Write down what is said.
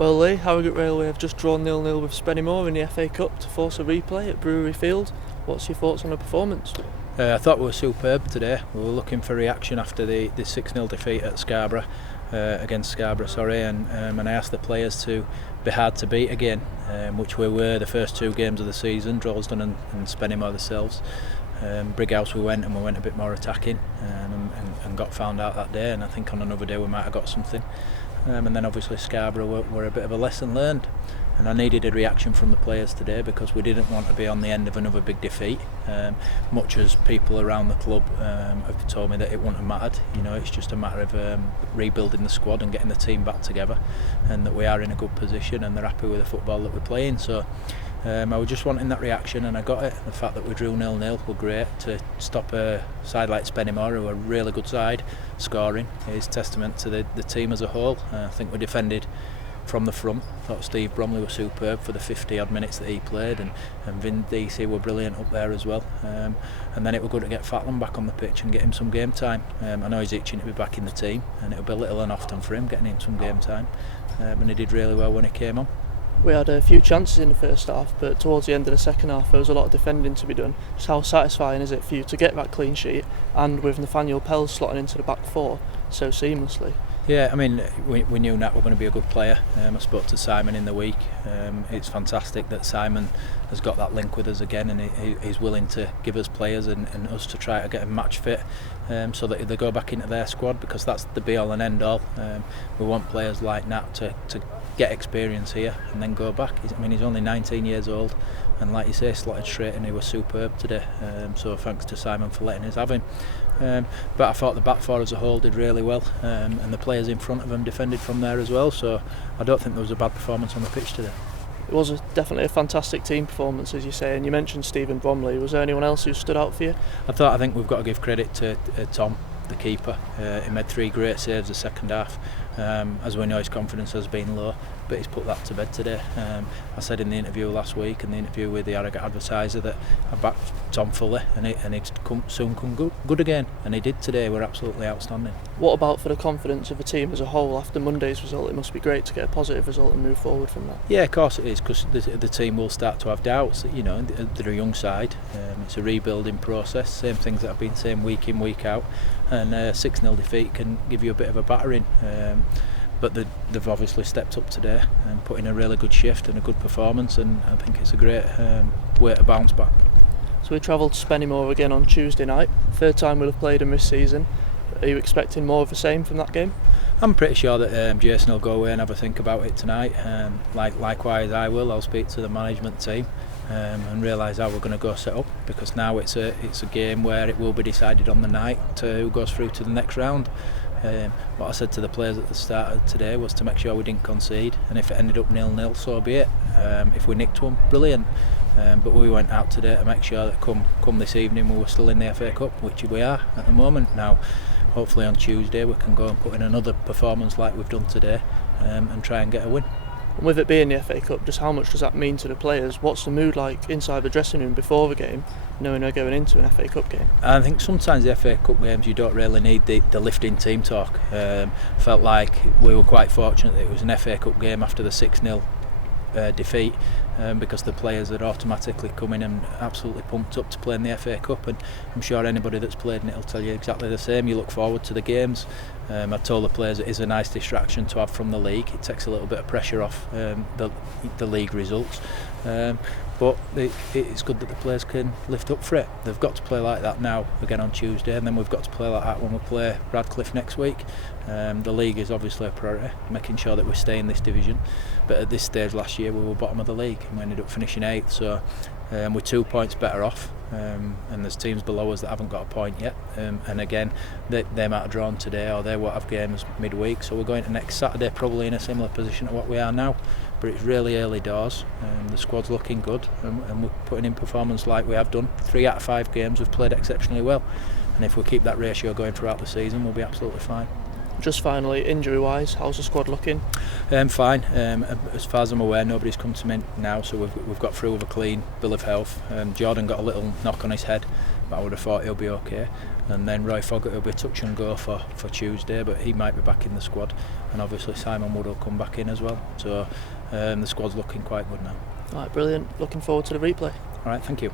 Well, Lee, Harrogate Railway have just drawn 0-0 with Spennymoor in the FA Cup to force a replay at Brewery Field. What's your thoughts on the performance? I thought we were superb today. We were looking for reaction after the 6-0 defeat at Scarborough, against Scarborough, and I asked the players to be hard to beat again, which we were the first two games of the season, Droylsden and Spennymoor themselves. Brighouse we went a bit more attacking and got found out that day, and I think on another day we might have got something. And then obviously Scarborough were a bit of a lesson learned, and I needed a reaction from the players today because we didn't want to be on the end of another big defeat, much as people around the club have told me that it wouldn't have mattered. You know, it's just a matter of rebuilding the squad and getting the team back together, and that we are in a good position and they're happy with the football that we're playing. So I was just wanting that reaction, and I got it. The fact that we drew 0-0 were great to stop a side like Spennymoor, who are a really good side, scoring. It's testament to the team as a whole. I think we defended from the front. I thought Steve Bromley was superb for the 50 odd minutes that he played, and Vin DC were brilliant up there as well. And then it was good to get Fatland back on the pitch and get him some game time. I know he's itching to be back in the team, and it'll be little and often for him getting him some game time. And he did really well when he came on. We had a few chances in the first half, but towards the end of the second half there was a lot of defending to be done. Just how satisfying is it for you to get that clean sheet, and with Nathaniel Pell slotting into the back four so seamlessly? Yeah, I mean, we knew Nat were going to be a good player. I spoke to Simon in the week. It's fantastic that Simon has got that link with us again, and he's willing to give us players and us to try to get them match fit, so that they go back into their squad, because that's the be all and end all. We want players like Nat to get experience here and then go back. He's only 19 years old, and like you say, slotted straight, and he was superb today. So thanks to Simon for letting us have him. But I thought the back four as a whole did really well, and the players in front of them defended from there as well. So I don't think there was a bad performance on the pitch today. It was definitely a fantastic team performance, as you say, and you mentioned Stephen Bromley. Was there anyone else who stood out for you? I think we've got to give credit to Tom, the keeper. He made 3 great saves the second half. As we know, his confidence has been low, but he's put that to bed today. I said in the interview last week, and the interview with the Harrogate Advertiser, that I backed Tom fully, and he'd soon come good again, and he did today. We're absolutely outstanding. What about for the confidence of the team as a whole after Monday's result? It must be great to get a positive result and move forward from that. Yeah, of course it is, because the team will start to have doubts. You know, they're a young side. It's a rebuilding process. Same things that I've been saying week in, week out. And a 6-0 defeat can give you a bit of a battering. But they've obviously stepped up today and put in a really good shift and a good performance, and I think it's a great way to bounce back. So we travelled to Spennymoor again on Tuesday night. Third time we'll have played them this season. Are you expecting more of the same from that game? I'm pretty sure that Jason will go away and have a think about it tonight. Likewise I will. I'll speak to the management team and realise how we're going to go set up, because now it's a game where it will be decided on the night who goes through to the next round. What I said to the players at the start of today was to make sure we didn't concede, and if it ended up 0-0, so be it. If we nicked one, brilliant. But we went out today to make sure that come this evening we were still in the FA Cup, which we are at the moment. Now, hopefully on Tuesday we can go and put in another performance like we've done today, and try and get a win. And with it being the FA Cup, just how much does that mean to the players? What's the mood like inside the dressing room before the game, knowing they're going into an FA Cup game? I think sometimes the FA Cup games you don't really need the lifting team talk. Felt like we were quite fortunate that it was an FA Cup game after the 6-0 defeat, because the players had automatically come in and absolutely pumped up to play in the FA Cup, and I'm sure anybody that's played in it will tell you exactly the same. You look forward to the games. I told the players it is a nice distraction to have from the league. It takes a little bit of pressure off the league results, but it's good that the players can lift up for it. They've got to play like that now again on Tuesday, and then we've got to play like that when we play Radcliffe next week. The league is obviously a priority, making sure that we stay in this division, but at this stage last year we were bottom of the league and we ended up finishing 8th, so we're 2 points better off, and there's teams below us that haven't got a point yet, and again they might have drawn today, or they won't have games midweek, so we're going to next Saturday probably in a similar position to what we are now. But it's really early doors. The squad's looking good, and we're putting in performance like we have done. 3 out of 5 games we've played exceptionally well, and if we keep that ratio going throughout the season, we'll be absolutely fine. Just finally, injury-wise, how's the squad looking? Fine. As far as I'm aware, nobody's come to me now, so we've got through with a clean bill of health. Jordan got a little knock on his head, but I would have thought he'll be okay. And then Roy Foggett will be touch and go for Tuesday, but he might be back in the squad. And obviously Simon Wood will come back in as well. So the squad's looking quite good now. All right, brilliant. Looking forward to the replay. All right, thank you.